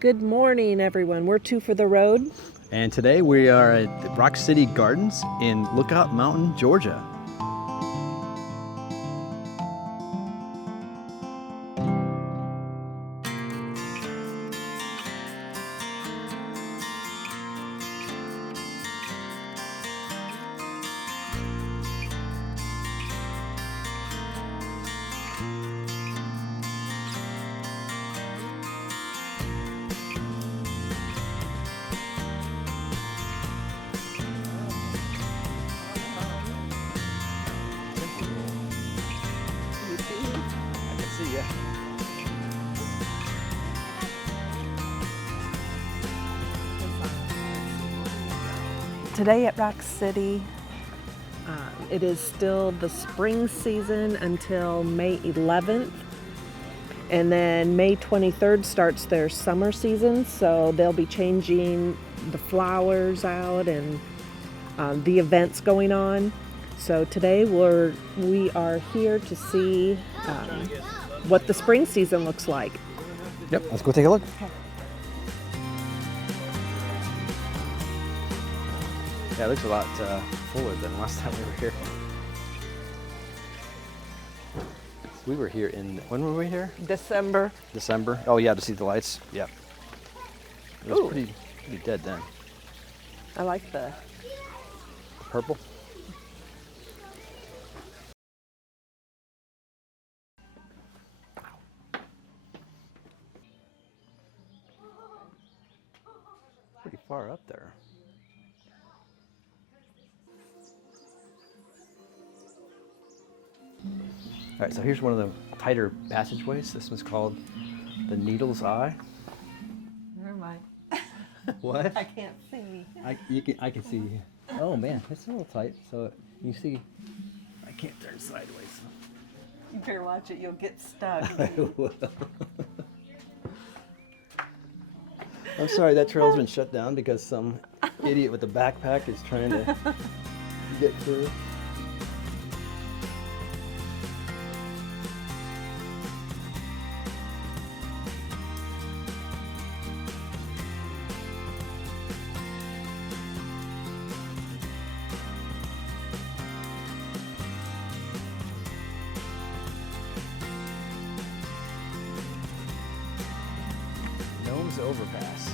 Good morning, everyone. We're two for the road. And today we are at the Rock City Gardens in Lookout Mountain, Georgia. I can see ya. Today at Rock City, it is still the spring season until May 11th. And then May 23rd starts their summer season, so they'll be changing the flowers out and the events going on. So today we are here to see what the spring season looks like. Yep, let's go take a look. Yeah, it looks a lot fuller than last time we were here. We were here when were we here? December. December. Oh yeah, to see the lights. Yeah. It was pretty dead then. I like the Purple. Pretty far up there. All right, so here's one of the tighter passageways. This one's called the Needle's Eye. Never mind. What? I can't see. I can see. Oh man, it's a little tight. So you see, I can't turn sideways. You better watch it, you'll get stuck. I will. I'm sorry, that trail's been shut down because some idiot with a backpack is trying to get through. Gnomes Overpass.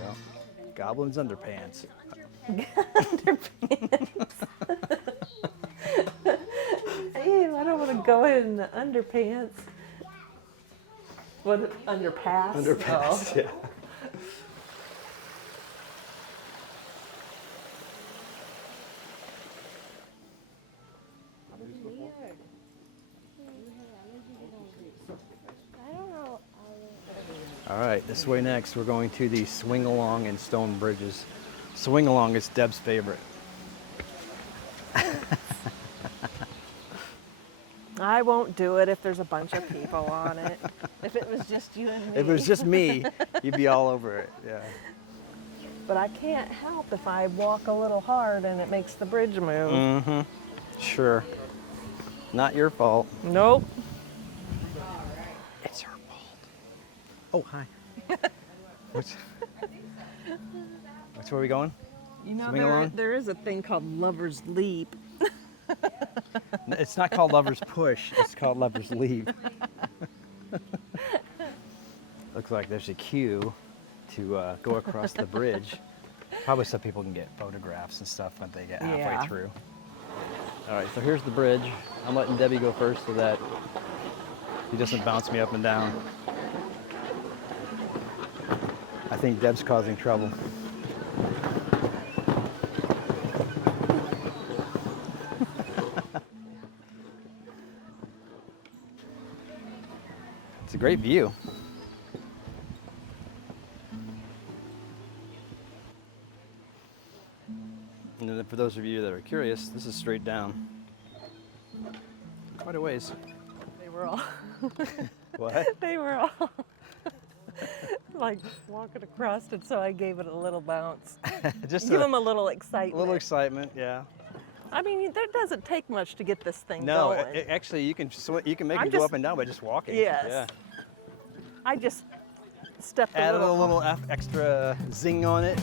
Yep. Goblin's Underpants. Underpants. Ew, I don't want to go in the underpants. What, underpass? Underpass, Oh. yeah. All right, this way next, we're going to the Swing Along and Stone Bridges. Swing Along is Deb's favorite. I won't do it if there's a bunch of people on it. If it was just you and me. If it was just me, you'd be all over it, yeah. But I can't help if I walk a little hard and it makes the bridge move. Mm-hmm, sure. Not your fault. Nope. It's her fault. Oh, hi. Which where are we going? You know, Swing along? there is a thing called Lover's Leap. It's not called Lover's Push, it's called Lover's Leap. Looks like there's a queue to go across the bridge. Probably so people can get photographs and stuff when they get halfway through. All right, so here's the bridge. I'm letting Debbie go first so that he doesn't bounce me up and down. I think Deb's causing trouble. It's a great view. And then for those of you that are curious, this is straight down. Quite a ways. They were all. What? They were all like walking across it, so I gave it a little bounce. Just Give them a little excitement. little excitement, yeah. I mean, there doesn't take much to get this thing No, going. actually, you can make I'm it go just- up and down by just walking. Yes. Yeah. I just stepped Added a a little. little extra zing on it.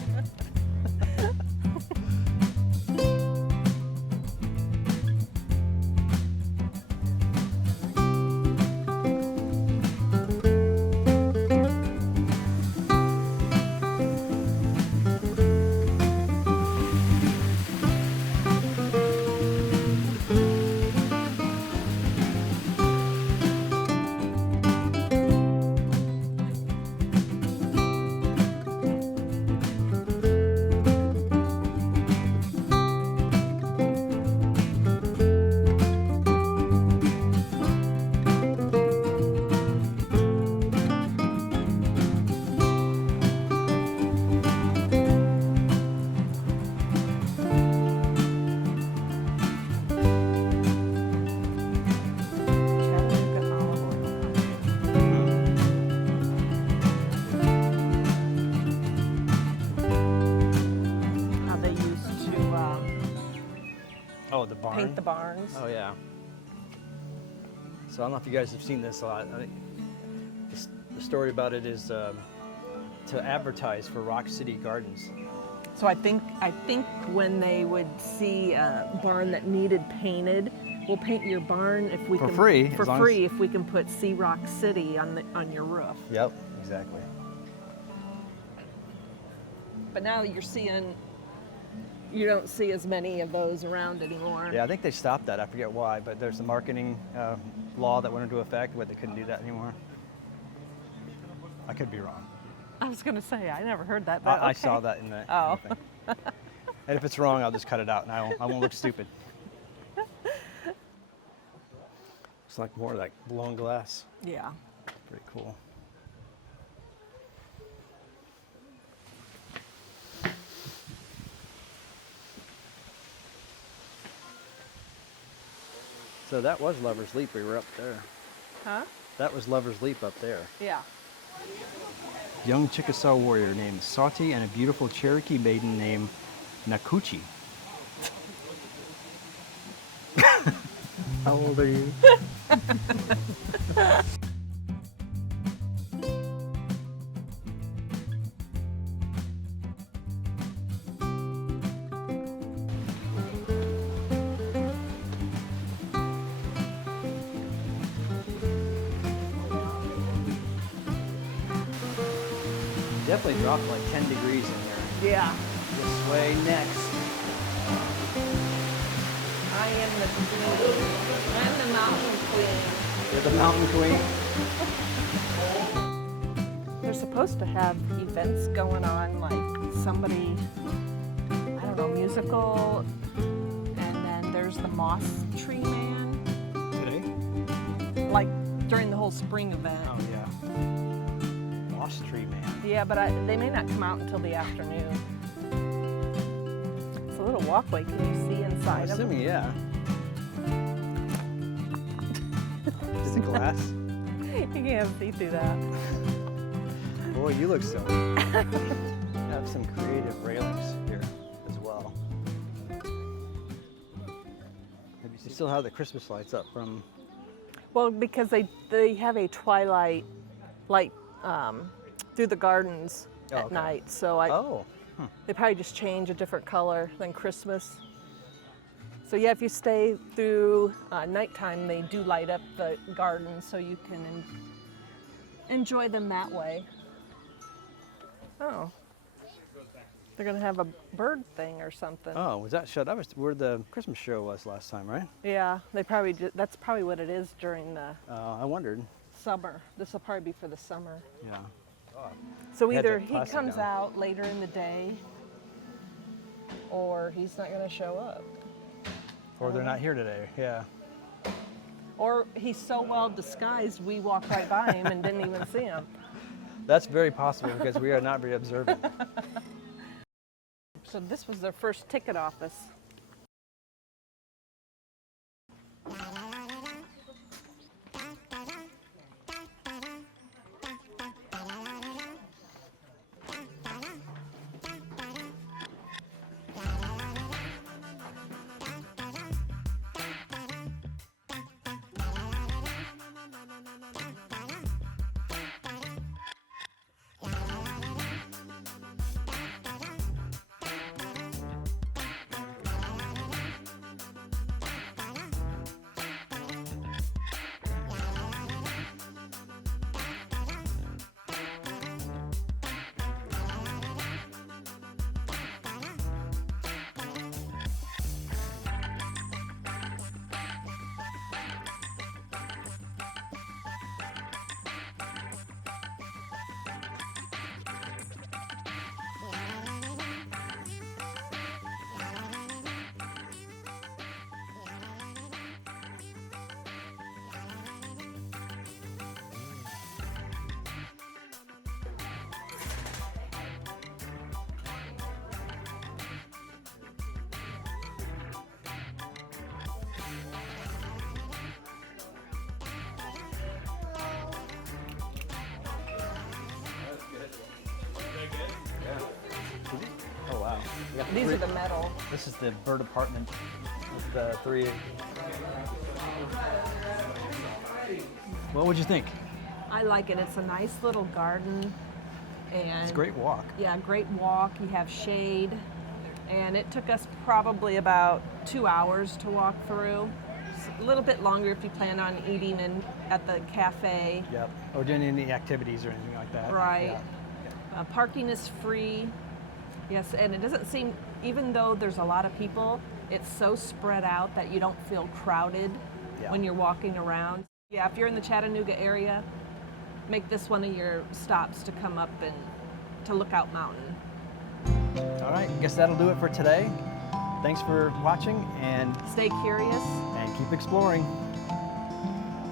Chattanooga olive oil. How they used to Oh, the barn. paint the barns. Oh yeah. So I don't know if you guys have seen this a lot. I think the story about it is to advertise for Rock City Gardens. So I think when they would see a barn that needed painted, we'll paint your barn if we For can free, for as long free if we can put Sea Rock City on your roof. Yep, exactly. But now you don't see as many of those around anymore. Yeah, I think they stopped that. I forget why, but there's a marketing law that went into effect where they couldn't do that anymore. I could be wrong. I was going to say I never heard that. But I okay. saw that in the Oh. thing. And if it's wrong, I'll just cut it out and I won't look stupid. It's like more like blown glass. Yeah. Pretty cool. So that was Lover's Leap. We were up there. Huh? That was Lover's Leap up there. Yeah. Young Chickasaw warrior named Satay and a beautiful Cherokee maiden named Nakuchi. How old are you? Definitely dropped like 10 degrees in there. Yeah. This way next. I am the queen. I'm the mountain queen. You're the mountain queen. They're supposed to have events going on, like somebody, I don't know, musical, and then there's the Moss Tree Man, Today? like during the whole spring event. Oh yeah. Moss Tree Man. Yeah, but they may not come out until the afternoon. It's a little walkway. Can you see I'm inside of it? assuming, yeah. Is it glass? You can't see through that. Boy, you look silly. You have some creative railings here as well. You still have the Christmas lights up from. Well, because they have a twilight light through the gardens Oh, at okay. night, so Oh. they probably just change a different color than Christmas. So yeah, if you stay through nighttime, they do light up the gardens so you can enjoy them that way. Oh, they're gonna have a bird thing or something. Oh, was that shut? That was where the Christmas show was last time, right? Yeah, they probably that's probably what it is during the I wondered. summer. This will probably be for the summer. Yeah. So They had either the he plastic comes down. out later in the day, or he's not gonna show up. Or they're not here today. Yeah. Or he's so well disguised, we walked right by him and didn't even see him. That's very possible because we are not very observant. So this was their first ticket office. got These three- are the metal. This is the bird apartment with the 3. What would you think? I like it. It's a nice little garden. And It's a great walk. Yeah, great walk. You have shade. And it took us probably about 2 hours to walk through. It's a little bit longer if you plan on eating at the cafe. Yep. Or doing any activities or anything like that. Right. Yeah. Parking is free. Yes, and it doesn't seem, even though there's a lot of people, it's so spread out that you don't feel crowded when you're walking around. Yeah, if you're in the Chattanooga area, make this one of your stops to come up and to Lookout Mountain. All right, guess that'll do it for today. Thanks for watching and Stay curious. keep exploring.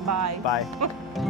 Bye. Bye.